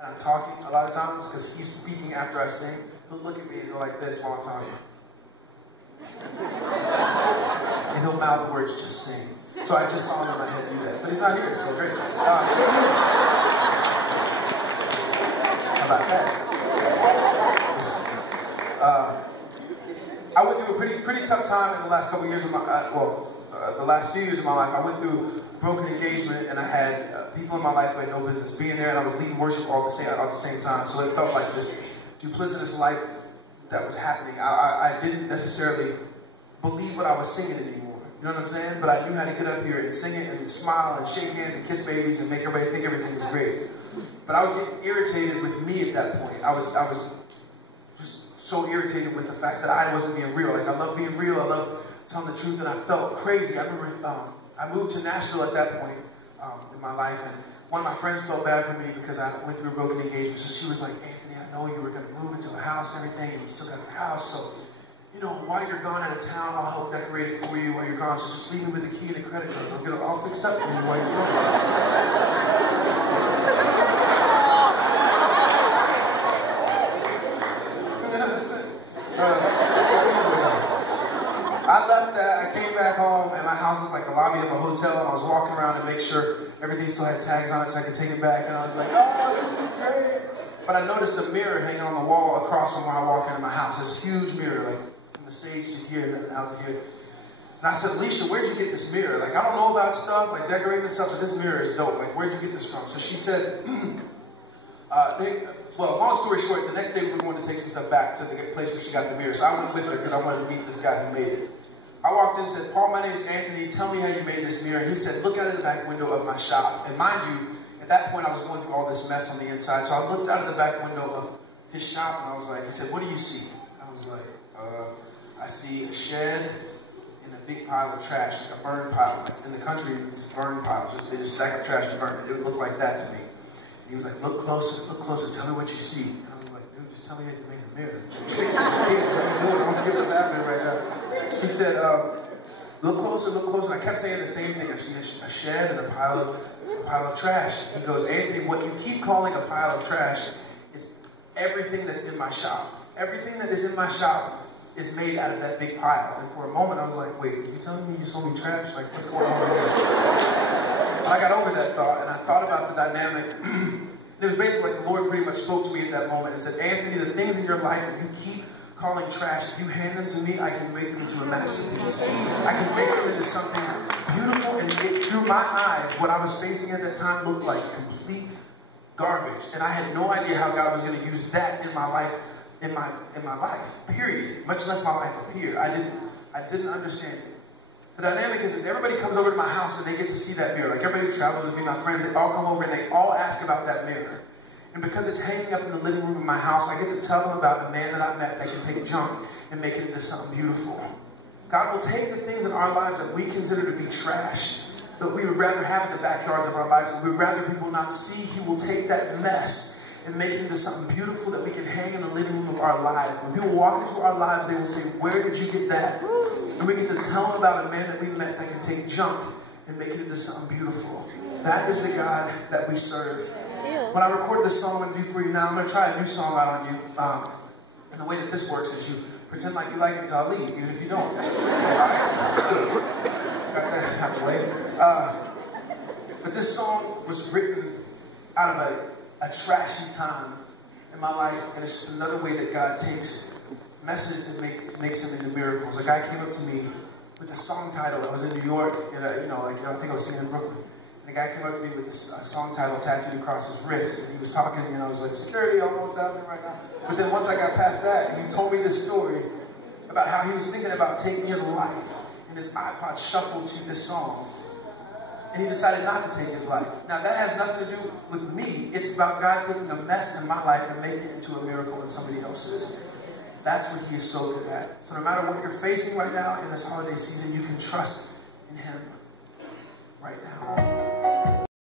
and I'm talking a lot of times, because he's speaking after I sing, he'll look at me and go like this while I'm talking. And he'll mouth the words, just sing. So I just saw him in my head do that. But he's not here, so great. How about that? I went through a pretty tough time in the last couple of years of my, the last few years of my life. I went through a broken engagement, and I had people in my life who had no business being there, and I was leading worship all at the same time. So it felt like this duplicitous life that was happening. I didn't necessarily believe what I was singing anymore. You know what I'm saying? But I knew how to get up here and sing it and smile and shake hands and kiss babies and make everybody think everything was great. But I was getting irritated with me at that point. I was just so irritated with the fact that I wasn't being real. Like, I love being real. I love telling the truth, and I felt crazy. I remember I moved to Nashville at that point in my life, and one of my friends felt bad for me because I went through a broken engagement. So she was like, Anthony, I know you were going to move into a house and everything, and you still got the house, so, you know, while you're gone out of town, I'll help decorate it for you while you're gone. So just leave me with the key and the credit card. I'll get it all fixed up for you while you're gone. That's it. So anyway, I left that. I came back home, and my house was like the lobby of a hotel, and I was walking around to make sure everything still had tags on it so I could take it back. And I was like, oh, this is great. But I noticed a mirror hanging on the wall across from where I walk into my house. This huge mirror, like, the stage to here and out to here. And I said, Alicia, where'd you get this mirror? Like, I don't know about stuff, like decorating and stuff, but this mirror is dope. Like, where'd you get this from? So she said, well, long story short, the next day we were going to take some stuff back to the place where she got the mirror. So I went with her because I wanted to meet this guy who made it. I walked in and said, Paul, my name's Anthony. Tell me how you made this mirror. And he said, look out of the back window of my shop. And mind you, at that point I was going through all this mess on the inside. So I looked out of the back window of his shop, and I was like, he said, what do you see? I was like, I see a shed and a big pile of trash, like a burn pile. Like in the country, burn piles. They just stack up trash and burn it. It would look like that to me. And he was like, look closer, tell me what you see. And I was like, dude, just tell me how you made the mirror. Let me do it. I want to get what's happening right now. He said, look closer, and I kept saying the same thing. I see a shed and a pile of trash. He goes, Anthony, what you keep calling a pile of trash is everything that's in my shop. Everything that is in my shop is made out of that big pile. And for a moment, I was like, wait, are you telling me you sold me trash? Like, what's going on here? I got over that thought, and I thought about the dynamic. And it was basically like the Lord pretty much spoke to me at that moment and said, Anthony, the things in your life that you keep calling trash, if you hand them to me, I can make them into a masterpiece. I can make them into something beautiful, and through my eyes, what I was facing at that time looked like complete garbage. And I had no idea how God was going to use that in my life, in my life, period. Much less my life up here. I didn't understand it. The dynamic is everybody comes over to my house and they get to see that mirror. Like, everybody who travels with me, my friends, they all come over and they all ask about that mirror. And because it's hanging up in the living room of my house, I get to tell them about the man that I met that can take junk and make it into something beautiful. God will take the things in our lives that we consider to be trash, that we would rather have in the backyards of our lives, and we would rather people not see. He will take that mess and make it into something beautiful that we can hang in the living room of our lives. When people walk into our lives, they will say, where did you get that? And we get to tell them about a man that we met that can take junk and make it into something beautiful. That is the God that we serve. When I recorded this song I'm going to do for you now, I'm going to try a new song out on you. And the way that this works is you pretend like you like it till I leave, even if you don't. Alright? Got that out of the way. But this song was written out of a trashy time in my life, and it's just another way that God takes messes and makes them into miracles. A guy came up to me with the song title. I was in New York, and I think I was singing in Brooklyn. And a guy came up to me with this song title tattooed across his wrist, and he was talking to me, and I was like, security, I don't know what's happening right now. But then once I got past that, he told me this story about how he was thinking about taking his life, and his iPod shuffled to this song, and he decided not to take his life. Now, that has nothing to do with me. It's about God taking a mess in my life and making it into a miracle in somebody else's. That's what he is so good at. So no matter what you're facing right now in this holiday season, you can trust in him right now.